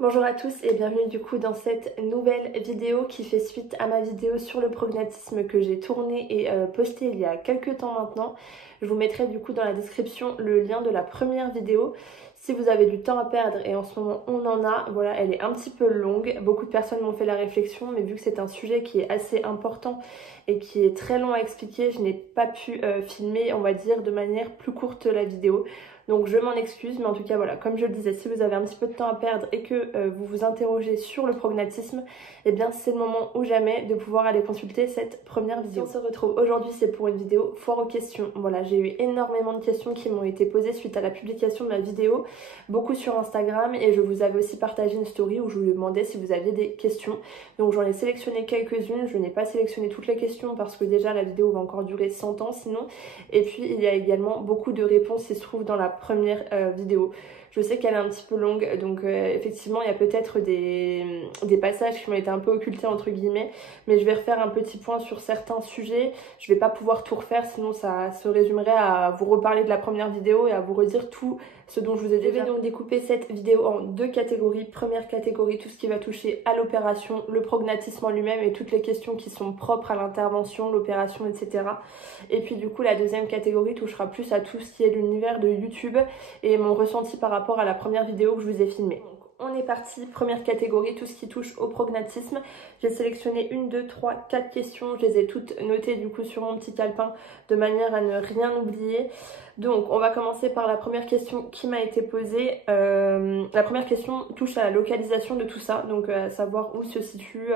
Bonjour à tous et bienvenue du coup dans cette nouvelle vidéo qui fait suite à ma vidéo sur le prognatisme que j'ai tournée et postée il y a quelques temps maintenant. Je vous mettrai du coup dans la description le lien de la première vidéo. Si vous avez du temps à perdre, et en ce moment on en a, voilà, elle est un petit peu longue. Beaucoup de personnes m'ont fait la réflexion, mais vu que c'est un sujet qui est assez important et qui est très long à expliquer, je n'ai pas pu filmer, on va dire, de manière plus courte la vidéo. Donc je m'en excuse, mais en tout cas voilà, comme je le disais, si vous avez un petit peu de temps à perdre et que vous vous interrogez sur le prognatisme, eh bien c'est le moment ou jamais de pouvoir aller consulter cette première vidéo. On se retrouve aujourd'hui, c'est pour une vidéo foire aux questions. Voilà, j'ai eu énormément de questions qui m'ont été posées suite à la publication de ma vidéo, beaucoup sur Instagram, et je vous avais aussi partagé une story où je vous demandais si vous aviez des questions. Donc j'en ai sélectionné quelques-unes, je n'ai pas sélectionné toutes les questions parce que déjà la vidéo va encore durer 100 ans sinon. Et puis il y a également beaucoup de réponses qui se trouvent dans la première vidéo. Je sais qu'elle est un petit peu longue, donc effectivement il y a peut-être des passages qui m'ont été un peu occultés entre guillemets, mais je vais refaire un petit point sur certains sujets. Je vais pas pouvoir tout refaire, sinon ça se résumerait à vous reparler de la première vidéo et à vous redire tout ce dont je vous ai déjà. Je vais donc découper cette vidéo en deux catégories. Première catégorie, tout ce qui va toucher à l'opération, le prognatisme en lui-même et toutes les questions qui sont propres à l'intervention, l'opération, etc. Et puis du coup la deuxième catégorie touchera plus à tout ce qui est l'univers de YouTube et mon ressenti par rapport à la première vidéo que je vous ai filmée. On est parti, première catégorie, tout ce qui touche au prognatisme. J'ai sélectionné 1, 2, 3, 4 questions. Je les ai toutes notées du coup sur mon petit calepin de manière à ne rien oublier. Donc on va commencer par la première question qui m'a été posée. La première question touche à la localisation de tout ça, donc à savoir où se situe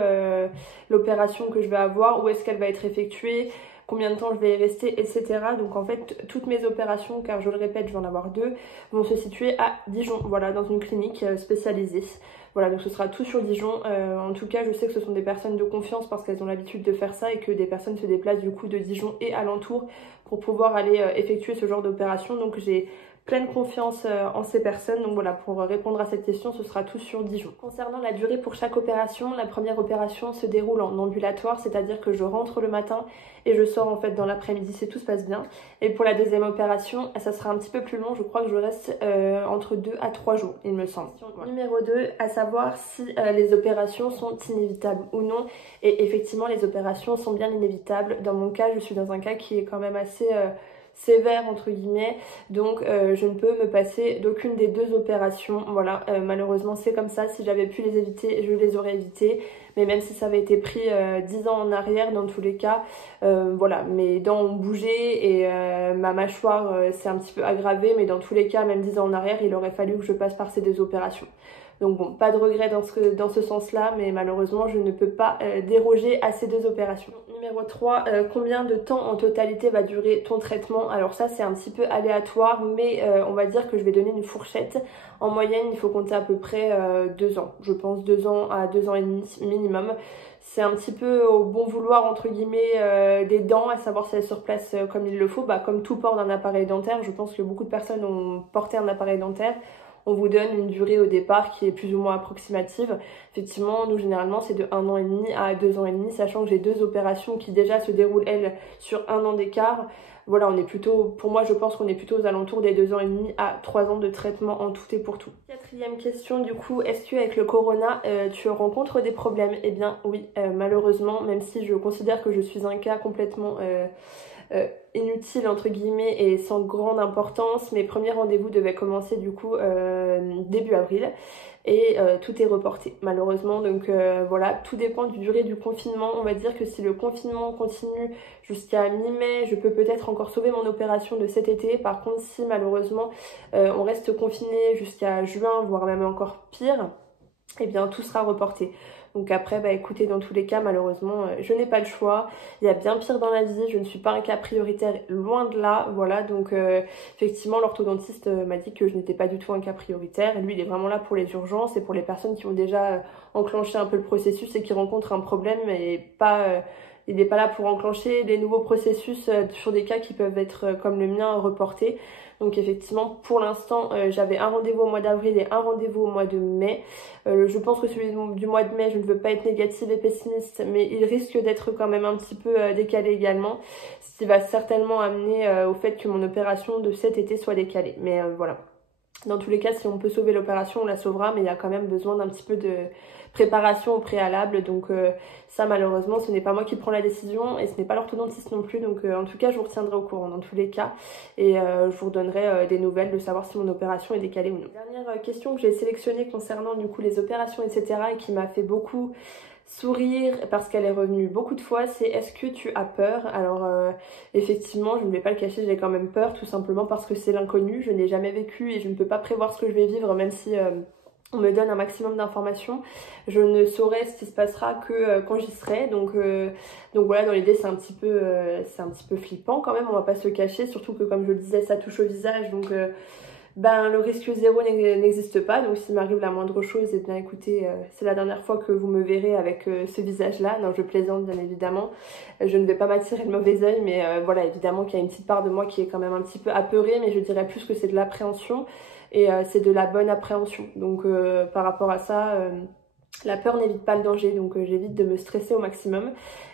l'opération que je vais avoir, où est-ce qu'elle va être effectuée, combien de temps je vais y rester, etc. Donc en fait, toutes mes opérations, car je le répète, je vais en avoir deux, vont se situer à Dijon, voilà, dans une clinique spécialisée. Voilà, donc ce sera tout sur Dijon. En tout cas, je sais que ce sont des personnes de confiance parce qu'elles ont l'habitude de faire ça et que des personnes se déplacent du coup de Dijon et alentour pour pouvoir aller effectuer ce genre d'opération. Donc j'ai pleine confiance en ces personnes. Donc voilà, pour répondre à cette question, ce sera tout sur Dijon. Concernant la durée pour chaque opération, la première opération se déroule en ambulatoire, c'est-à-dire que je rentre le matin et je sors en fait dans l'après-midi si tout se passe bien. Et pour la deuxième opération, ça sera un petit peu plus long, je crois que je reste entre 2 à 3 jours, il me semble. Numéro 2, à savoir si les opérations sont inévitables ou non. Et effectivement, les opérations sont bien inévitables. Dans mon cas, je suis dans un cas qui est quand même assez sévère entre guillemets, donc je ne peux me passer d'aucune des deux opérations. Voilà, malheureusement c'est comme ça. Si j'avais pu les éviter, je les aurais évitées, mais même si ça avait été pris 10 ans en arrière, dans tous les cas, voilà, mes dents ont bougé et ma mâchoire s'est un petit peu aggravée, mais dans tous les cas, même 10 ans en arrière, il aurait fallu que je passe par ces deux opérations. Donc bon, pas de regret dans ce sens-là, mais malheureusement, je ne peux pas déroger à ces deux opérations. Numéro 3, combien de temps en totalité va durer ton traitement? Alors ça, c'est un petit peu aléatoire, mais on va dire que je vais donner une fourchette. En moyenne, il faut compter à peu près 2 ans. Je pense 2 ans à 2 ans et demi minimum. C'est un petit peu au bon vouloir entre guillemets des dents, à savoir si elles se replacent comme il le faut. Bah, comme tout port d'un appareil dentaire, je pense que beaucoup de personnes ont porté un appareil dentaire. On vous donne une durée au départ qui est plus ou moins approximative. Effectivement, nous généralement c'est de 1 an et demi à 2 ans et demi, sachant que j'ai deux opérations qui déjà se déroulent elles sur 1 an d'écart. Voilà, on est plutôt, pour moi je pense qu'on est plutôt aux alentours des 2 ans et demi à 3 ans de traitement en tout et pour tout. Quatrième question du coup, est-ce qu'avec le corona tu rencontres des problèmes? Eh bien oui, malheureusement, même si je considère que je suis un cas complètement inutile entre guillemets et sans grande importance. Mes premiers rendez-vous devaient commencer du coup début avril et tout est reporté malheureusement. Donc voilà, tout dépend du durée du confinement. On va dire que si le confinement continue jusqu'à mi-mai, je peux peut-être encore sauver mon opération de cet été. Par contre, si malheureusement on reste confiné jusqu'à juin, voire même encore pire, eh bien tout sera reporté. Donc après, bah écoutez, dans tous les cas, malheureusement, je n'ai pas le choix. Il y a bien pire dans la vie, je ne suis pas un cas prioritaire, loin de là, voilà. Donc effectivement, l'orthodontiste m'a dit que je n'étais pas du tout un cas prioritaire. Lui, il est vraiment là pour les urgences et pour les personnes qui ont déjà enclenché un peu le processus et qui rencontrent un problème et pas... il n'est pas là pour enclencher des nouveaux processus sur des cas qui peuvent être comme le mien reportés. Donc effectivement, pour l'instant, j'avais un rendez-vous au mois d'avril et un rendez-vous au mois de mai. Je pense que celui du mois de mai, je ne veux pas être négative et pessimiste, mais il risque d'être quand même un petit peu décalé également, ce qui va certainement amener au fait que mon opération de cet été soit décalée. Mais voilà. Dans tous les cas, si on peut sauver l'opération, on la sauvera, mais il y a quand même besoin d'un petit peu de préparation au préalable. Donc ça, malheureusement, ce n'est pas moi qui prends la décision et ce n'est pas l'orthodontiste non plus. Donc en tout cas, je vous retiendrai au courant dans tous les cas et je vous redonnerai des nouvelles de savoir si mon opération est décalée ou non. Dernière question que j'ai sélectionnée concernant du coup les opérations, etc. et qui m'a fait beaucoup sourire parce qu'elle est revenue beaucoup de fois, c'est est-ce que tu as peur? Alors effectivement, je ne vais pas le cacher, j'ai quand même peur, tout simplement parce que c'est l'inconnu, je n'ai jamais vécu et je ne peux pas prévoir ce que je vais vivre, même si on me donne un maximum d'informations. Je ne saurais ce qui se passera que quand j'y serai, donc voilà, dans l'idée c'est un petit peu flippant quand même, on va pas se le cacher, surtout que comme je le disais, ça touche au visage, donc ben le risque zéro n'existe pas, donc s'il m'arrive la moindre chose, et bien écoutez, c'est la dernière fois que vous me verrez avec ce visage-là. Non, je plaisante bien évidemment, je ne vais pas m'attirer le mauvais oeil, mais voilà, évidemment qu'il y a une petite part de moi qui est quand même un petit peu apeurée, mais je dirais plus que c'est de l'appréhension, et c'est de la bonne appréhension. Donc par rapport à ça, la peur n'évite pas le danger, donc j'évite de me stresser au maximum.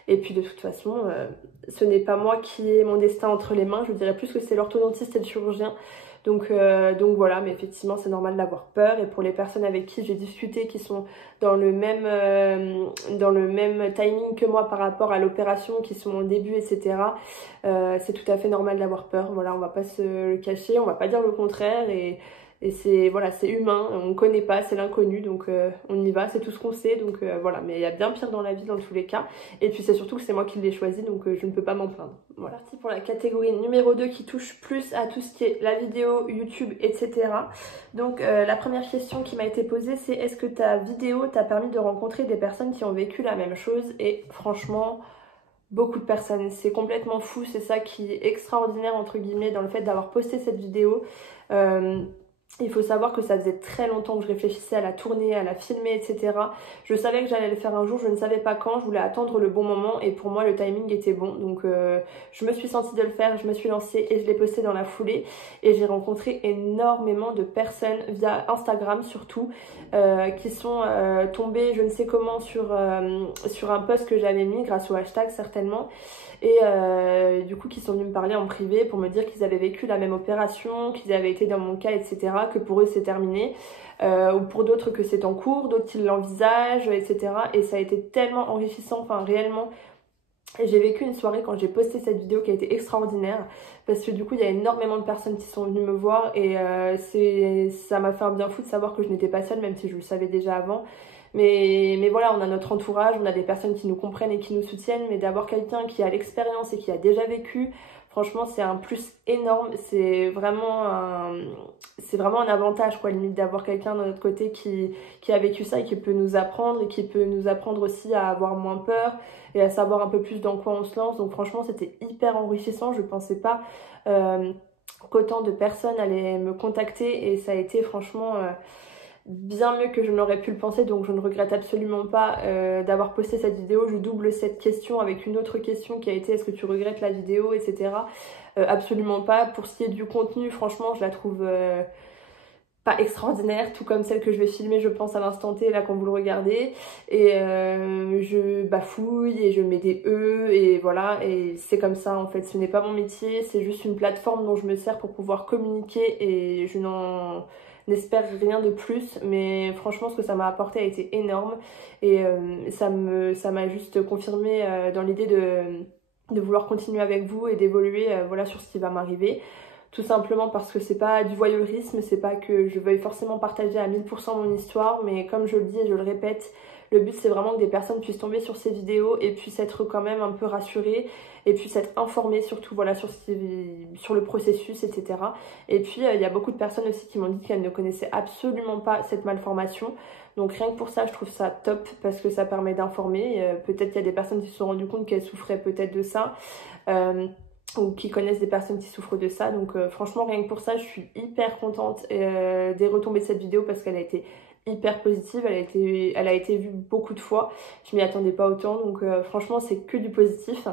Et puis de toute façon, ce n'est pas moi qui ai mon destin entre les mains, je dirais plus que c'est l'orthodontiste et le chirurgien. Donc voilà, mais effectivement c'est normal d'avoir peur, et pour les personnes avec qui j'ai discuté qui sont dans le même timing que moi par rapport à l'opération, qui sont au début, etc., c'est tout à fait normal d'avoir peur. Voilà, on va pas se le cacher, on va pas dire le contraire, et c'est voilà, c'est humain, on ne connaît pas, c'est l'inconnu, donc on y va, c'est tout ce qu'on sait, donc voilà, mais il y a bien pire dans la vie dans tous les cas, et puis c'est surtout que c'est moi qui l'ai choisi, donc je ne peux pas m'en plaindre. Voilà, parti pour la catégorie numéro 2 qui touche plus à tout ce qui est la vidéo, YouTube, etc. Donc la première question qui m'a été posée, c'est est-ce que ta vidéo t'a permis de rencontrer des personnes qui ont vécu la même chose? Et franchement, beaucoup de personnes, c'est complètement fou, c'est ça qui est extraordinaire entre guillemets dans le fait d'avoir posté cette vidéo. Il faut savoir que ça faisait très longtemps que je réfléchissais à la tourner, à la filmer, etc. Je savais que j'allais le faire un jour, je ne savais pas quand, je voulais attendre le bon moment, et pour moi le timing était bon. Donc je me suis sentie de le faire, je me suis lancée et je l'ai posté dans la foulée. Et j'ai rencontré énormément de personnes via Instagram surtout, qui sont tombées je ne sais comment sur un post que j'avais mis grâce au hashtag certainement. Et du coup qui sont venus me parler en privé pour me dire qu'ils avaient vécu la même opération, qu'ils avaient été dans mon cas, etc., que pour eux c'est terminé, ou pour d'autres que c'est en cours, d'autres qui l'envisagent, etc. Et ça a été tellement enrichissant, enfin réellement. J'ai vécu une soirée quand j'ai posté cette vidéo qui a été extraordinaire, parce que du coup il y a énormément de personnes qui sont venues me voir, et ça m'a fait un bien fou de savoir que je n'étais pas seule, même si je le savais déjà avant. Mais voilà, on a notre entourage, on a des personnes qui nous comprennent et qui nous soutiennent, mais d'avoir quelqu'un qui a l'expérience et qui a déjà vécu, franchement c'est un plus énorme, c'est vraiment un avantage quoi, limite, d'avoir quelqu'un de notre côté qui a vécu ça et qui peut nous apprendre, et qui peut nous apprendre aussi à avoir moins peur et à savoir un peu plus dans quoi on se lance. Donc franchement c'était hyper enrichissant, je pensais pas qu'autant de personnes allaient me contacter, et ça a été franchement bien mieux que je n'aurais pu le penser, donc je ne regrette absolument pas d'avoir posté cette vidéo. Je double cette question avec une autre question qui a été est-ce que tu regrettes la vidéo, etc. Absolument pas. Pour ce qui est du contenu, franchement je la trouve pas extraordinaire, tout comme celle que je vais filmer je pense à l'instant T là quand vous le regardez, et je bafouille et je mets des E et voilà, et c'est comme ça en fait, ce n'est pas mon métier, c'est juste une plateforme dont je me sers pour pouvoir communiquer, et je n'espère rien de plus, mais franchement ce que ça m'a apporté a été énorme, et ça m'a juste confirmé dans l'idée de vouloir continuer avec vous et d'évoluer voilà, sur ce qui va m'arriver. Tout simplement parce que c'est pas du voyeurisme, c'est pas que je veuille forcément partager à 1000% mon histoire, mais comme je le dis et je le répète, le but c'est vraiment que des personnes puissent tomber sur ces vidéos et puissent être quand même un peu rassurées, et puissent être informées surtout voilà, sur le processus, etc. Et puis il y a beaucoup de personnes aussi qui m'ont dit qu'elles ne connaissaient absolument pas cette malformation. Donc rien que pour ça je trouve ça top, parce que ça permet d'informer. Peut-être qu'il y a des personnes qui se sont rendues compte qu'elles souffraient peut-être de ça. Ou qui connaissent des personnes qui souffrent de ça, donc franchement rien que pour ça je suis hyper contente des retombées de cette vidéo, parce qu'elle a été hyper positive, elle a été vue beaucoup de fois, je m'y attendais pas autant, donc franchement c'est que du positif.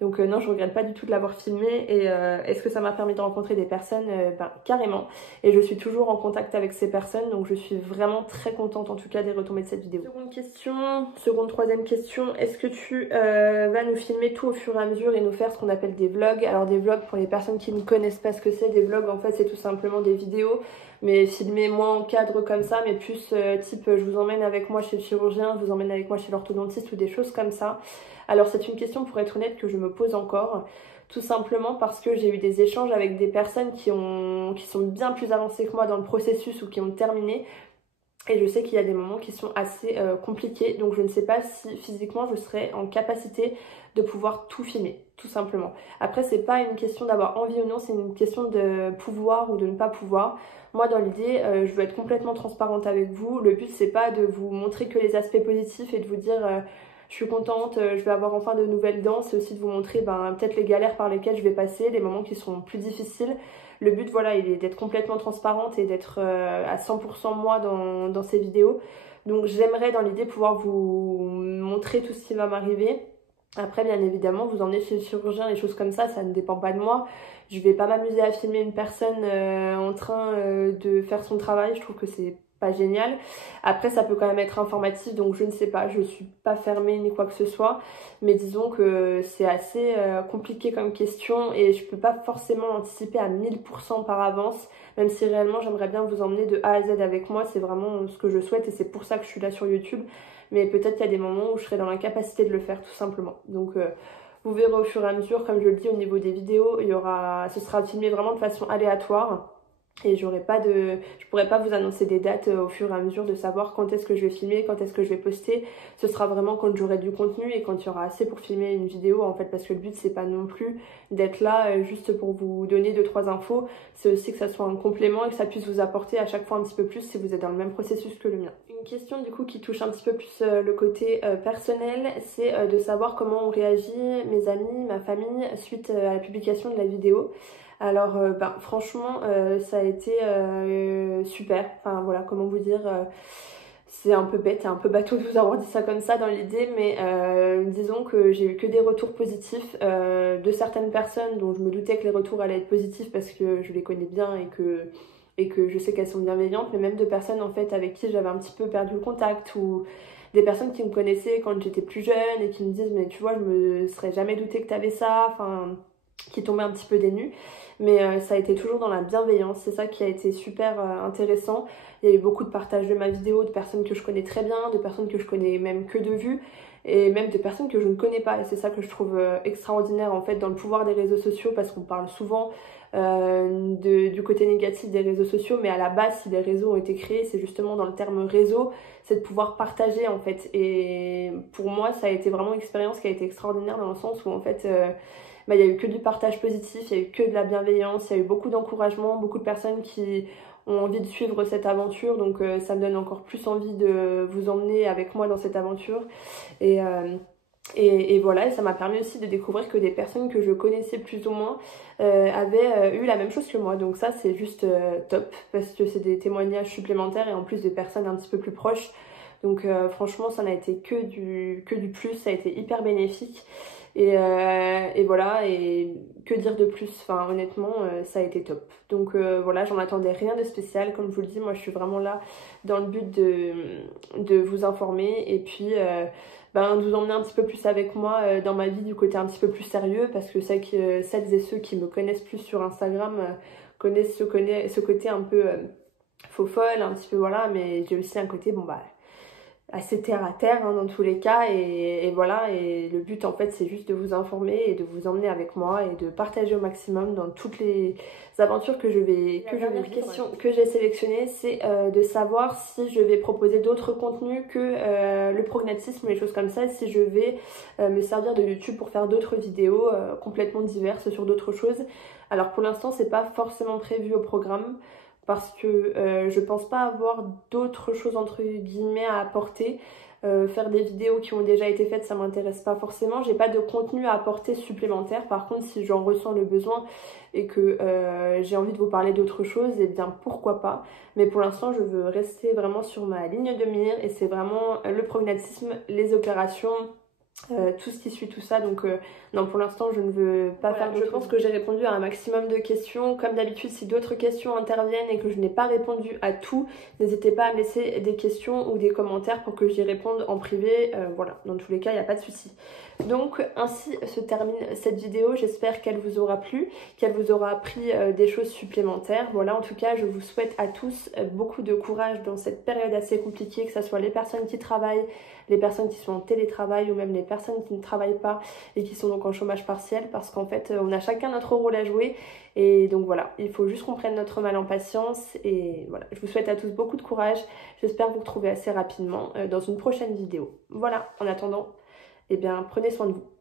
Donc non, je regrette pas du tout de l'avoir filmé, et est-ce que ça m'a permis de rencontrer des personnes? Ben carrément, et je suis toujours en contact avec ces personnes, donc je suis vraiment très contente en tout cas des retombées de cette vidéo. Troisième question, est-ce que tu vas nous filmer tout au fur et à mesure et nous faire ce qu'on appelle des vlogs? Alors des vlogs, pour les personnes qui ne connaissent pas ce que c'est, des vlogs en fait c'est tout simplement des vidéos mais filmer moins en cadre comme ça, mais plus type je vous emmène avec moi chez le chirurgien, je vous emmène avec moi chez l'orthodontiste ou des choses comme ça. Alors c'est une question, pour être honnête, que je me pose encore, tout simplement parce que j'ai eu des échanges avec des personnes qui sont bien plus avancées que moi dans le processus ou qui ont terminé. Et je sais qu'il y a des moments qui sont assez compliqués, donc je ne sais pas si physiquement je serai en capacité de pouvoir tout filmer, tout simplement. Après, c'est pas une question d'avoir envie ou non, c'est une question de pouvoir ou de ne pas pouvoir. Moi, dans l'idée, je veux être complètement transparente avec vous. Le but, c'est pas de vous montrer que les aspects positifs et de vous dire je suis contente, je vais avoir enfin de nouvelles dents. C'est aussi de vous montrer peut-être les galères par lesquelles je vais passer, les moments qui seront plus difficiles. Le but, voilà, il est d'être complètement transparente et d'être à 100% moi dans ces vidéos. Donc j'aimerais dans l'idée pouvoir vous montrer tout ce qui va m'arriver. Après, bien évidemment, vous emmenez chez le chirurgien, les choses comme ça ne dépend pas de moi. Je vais pas m'amuser à filmer une personne en train de faire son travail. Je trouve que c'est pas génial. Après, ça peut quand même être informatif, donc je ne sais pas, je suis pas fermée ni quoi que ce soit, mais disons que c'est assez compliqué comme question et je peux pas forcément anticiper à 1000% par avance, même si réellement j'aimerais bien vous emmener de A à Z avec moi, c'est vraiment ce que je souhaite et c'est pour ça que je suis là sur YouTube, mais peut-être qu'il y a des moments où je serai dans l'incapacité de le faire tout simplement. Donc vous verrez au fur et à mesure, comme je le dis au niveau des vidéos, ce sera filmé vraiment de façon aléatoire. Et je pourrais pas vous annoncer des dates au fur et à mesure de savoir quand est-ce que je vais filmer, quand est-ce que je vais poster. Ce sera vraiment quand j'aurai du contenu et quand il y aura assez pour filmer une vidéo en fait, parce que le but c'est pas non plus d'être là juste pour vous donner 2-3 infos, c'est aussi que ça soit un complément et que ça puisse vous apporter à chaque fois un petit peu plus si vous êtes dans le même processus que le mien. Une question du coup qui touche un petit peu plus le côté personnel, c'est de savoir comment ont réagi mes amis, ma famille suite à la publication de la vidéo. Alors franchement ça a été super, enfin voilà, comment vous dire, c'est un peu bête et un peu bateau de vous avoir dit ça comme ça dans l'idée, mais disons que j'ai eu que des retours positifs de certaines personnes dont je me doutais que les retours allaient être positifs parce que je les connais bien et que je sais qu'elles sont bienveillantes, mais même de personnes en fait avec qui j'avais un petit peu perdu le contact ou des personnes qui me connaissaient quand j'étais plus jeune et qui me disent mais tu vois je me serais jamais douté que t'avais ça, enfin qui tombaient un petit peu des nues, mais ça a été toujours dans la bienveillance, c'est ça qui a été super intéressant. Il y a eu beaucoup de partages de ma vidéo, de personnes que je connais très bien, de personnes que je connais même que de vue, et même de personnes que je ne connais pas, et c'est ça que je trouve extraordinaire en fait dans le pouvoir des réseaux sociaux, parce qu'on parle souvent du côté négatif des réseaux sociaux, mais à la base si les réseaux ont été créés, c'est justement dans le terme réseau, c'est de pouvoir partager en fait, et pour moi ça a été vraiment une expérience qui a été extraordinaire dans le sens où en fait il y a eu que du partage positif, il y a eu que de la bienveillance, il y a eu beaucoup d'encouragement, beaucoup de personnes qui ont envie de suivre cette aventure, donc ça me donne encore plus envie de vous emmener avec moi dans cette aventure. Et voilà, et ça m'a permis aussi de découvrir que des personnes que je connaissais plus ou moins avaient eu la même chose que moi, donc ça c'est juste top, parce que c'est des témoignages supplémentaires et en plus de personnes un petit peu plus proches, donc franchement ça n'a été que du plus, ça a été hyper bénéfique. Et voilà, et que dire de plus, enfin honnêtement ça a été top. Donc voilà, j'en attendais rien de spécial, comme je vous le dis, moi je suis vraiment là dans le but de vous informer et puis de vous emmener un petit peu plus avec moi dans ma vie du côté un petit peu plus sérieux, parce que c'est que celles et ceux qui me connaissent plus sur Instagram connaissent ce côté un peu faux folle, un petit peu voilà, mais j'ai aussi un côté assez terre à terre dans tous les cas, et voilà, et le but en fait c'est juste de vous informer et de vous emmener avec moi et de partager au maximum dans toutes les aventures que je vais La question que j'ai sélectionnée, c'est de savoir si je vais proposer d'autres contenus que le prognatisme ou les choses comme ça, si je vais me servir de YouTube pour faire d'autres vidéos complètement diverses sur d'autres choses. Alors pour l'instant c'est pas forcément prévu au programme, parce que je pense pas avoir d'autres choses entre guillemets à apporter. Faire des vidéos qui ont déjà été faites, ça m'intéresse pas forcément. J'ai pas de contenu à apporter supplémentaire. Par contre, si j'en ressens le besoin et que j'ai envie de vous parler d'autre chose, eh bien pourquoi pas. Mais pour l'instant, je veux rester vraiment sur ma ligne de mire et c'est vraiment le prognatisme, les opérations, tout ce qui suit tout ça, donc non, pour l'instant je ne veux pas faire d'autres. Je pense que j'ai répondu à un maximum de questions. Comme d'habitude, si d'autres questions interviennent et que je n'ai pas répondu à tout, n'hésitez pas à me laisser des questions ou des commentaires pour que j'y réponde en privé. Voilà, dans tous les cas il n'y a pas de souci. Donc ainsi se termine cette vidéo, j'espère qu'elle vous aura plu, qu'elle vous aura appris des choses supplémentaires. Voilà, en tout cas je vous souhaite à tous beaucoup de courage dans cette période assez compliquée, que ce soit les personnes qui travaillent, les personnes qui sont en télétravail ou même les personnes qui ne travaillent pas et qui sont donc en chômage partiel, parce qu'en fait on a chacun notre rôle à jouer et donc voilà, il faut juste qu'on prenne notre mal en patience et voilà, je vous souhaite à tous beaucoup de courage, j'espère vous retrouver assez rapidement dans une prochaine vidéo. Voilà, en attendant, eh bien prenez soin de vous.